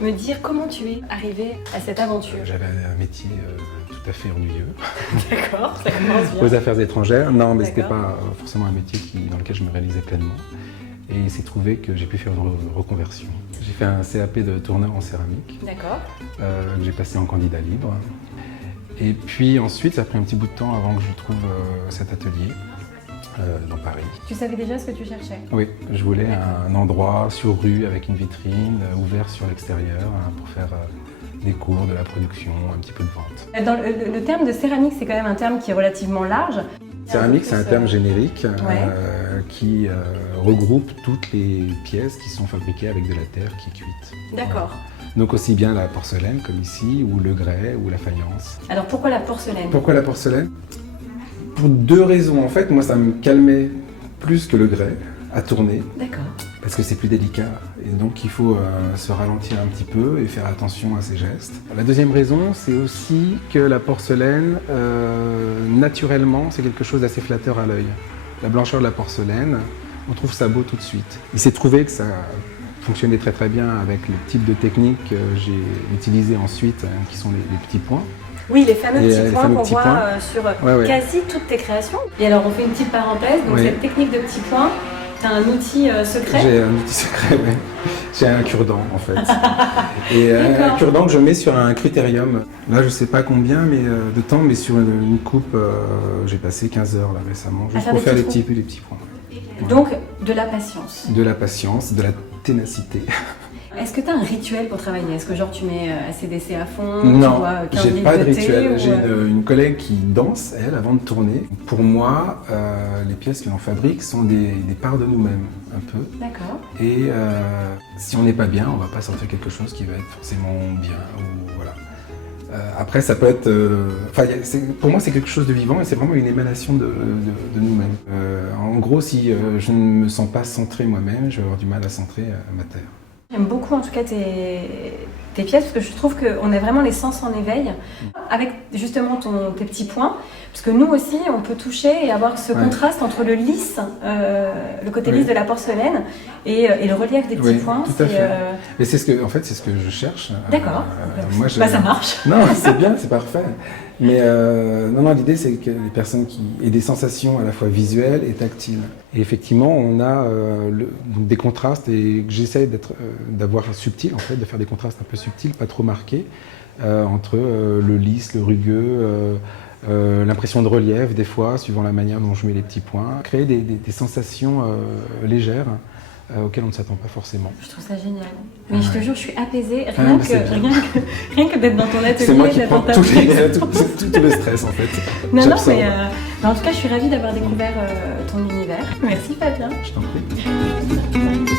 me dire comment tu es arrivé à cette aventure? J'avais un métier tout à fait ennuyeux. D'accord, ça commence bien. Aux affaires étrangères. Non, mais c'était D'accord. pas forcément un métier dans lequel je me réalisais pleinement. Et il s'est trouvé que j'ai pu faire une reconversion. J'ai fait un CAP de tourneur en céramique, D'accord. que j'ai passé en candidat libre. Et puis ensuite, ça a pris un petit bout de temps avant que je trouve cet atelier dans Paris. Tu savais déjà ce que tu cherchais? Oui, je voulais un endroit sur rue avec une vitrine, ouvert sur l'extérieur, pour faire des cours, de la production, un petit peu de vente. Dans le terme de céramique, c'est quand même un terme qui est relativement large. Céramique, c'est un terme générique Ouais. qui regroupe toutes les pièces qui sont fabriquées avec de la terre qui est cuite. D'accord. Donc aussi bien la porcelaine comme ici, ou le grès, ou la faïence. Alors pourquoi la porcelaine? Pourquoi la porcelaine? Pour deux raisons. En fait, moi ça me calmait plus que le grès à tourner, D'accord. parce que c'est plus délicat. Et donc il faut se ralentir un petit peu et faire attention à ses gestes. La deuxième raison, c'est aussi que la porcelaine, naturellement, c'est quelque chose d'assez flatteur à l'œil. La blancheur de la porcelaine, on trouve ça beau tout de suite. Il s'est trouvé que ça fonctionnait très très bien avec le type de technique que j'ai utilisé ensuite, qui sont les petits points. Oui, les fameux Et, petits les points fameux qu'on petits voit points. sur Ouais. quasi toutes tes créations. Et alors on fait une petite parenthèse, donc Oui. cette technique de petits points, tu as un outil secret? J'ai un outil secret, oui. J'ai un cure-dent en fait. Et un D'accord. cure-dent que je mets sur un critérium. Là, je sais pas combien de temps, mais sur une coupe, j'ai passé 15 heures là récemment, juste faire pour des faire les petits petits points. Donc de la patience. De la patience, de la ténacité. Est-ce que tu as un rituel pour travailler? Est-ce que genre tu mets ACDC à fond? Non, tu bois 15 j'ai litres pas de thé, rituel. ou, J'ai une collègue qui danse, elle, avant de tourner. Pour moi, les pièces que l'on fabrique sont des parts de nous-mêmes, un peu. D'accord. Et si on n'est pas bien, on va pas sortir quelque chose qui va être forcément bien. Ou, voilà. Après, ça peut être... pour moi, c'est quelque chose de vivant et c'est vraiment une émanation de nous-mêmes. En gros, si je ne me sens pas centré moi-même, je vais avoir du mal à centrer ma terre. J'aime beaucoup en tout cas tes pièces parce que je trouve qu'on a vraiment les sens en éveil avec justement tes petits points. Parce que nous aussi, on peut toucher et avoir ce contraste entre le lisse, le côté lisse de la porcelaine et le relief des petits points. Tout à fait. Et c'est ce que je cherche. D'accord. Moi, ça marche. Non, c'est bien, c'est parfait. Mais non, l'idée c'est que les personnes qui aient des sensations à la fois visuelles et tactiles. Et effectivement, on a des contrastes et j'essaie d'avoir subtil, en fait, de faire des contrastes un peu subtils, pas trop marqués, entre le lisse, le rugueux. L'impression de relief des fois, suivant la manière dont je mets les petits points. Créer des sensations légères auxquelles on ne s'attend pas forcément. Je trouve ça génial. Mais je te jure, je suis apaisée, rien que d'être dans ton atelier. C'est moi qui prends tout pratique. le stress en fait. Non, mais en tout cas, je suis ravie d'avoir découvert ton univers. Merci Fabien. Je t'en prie.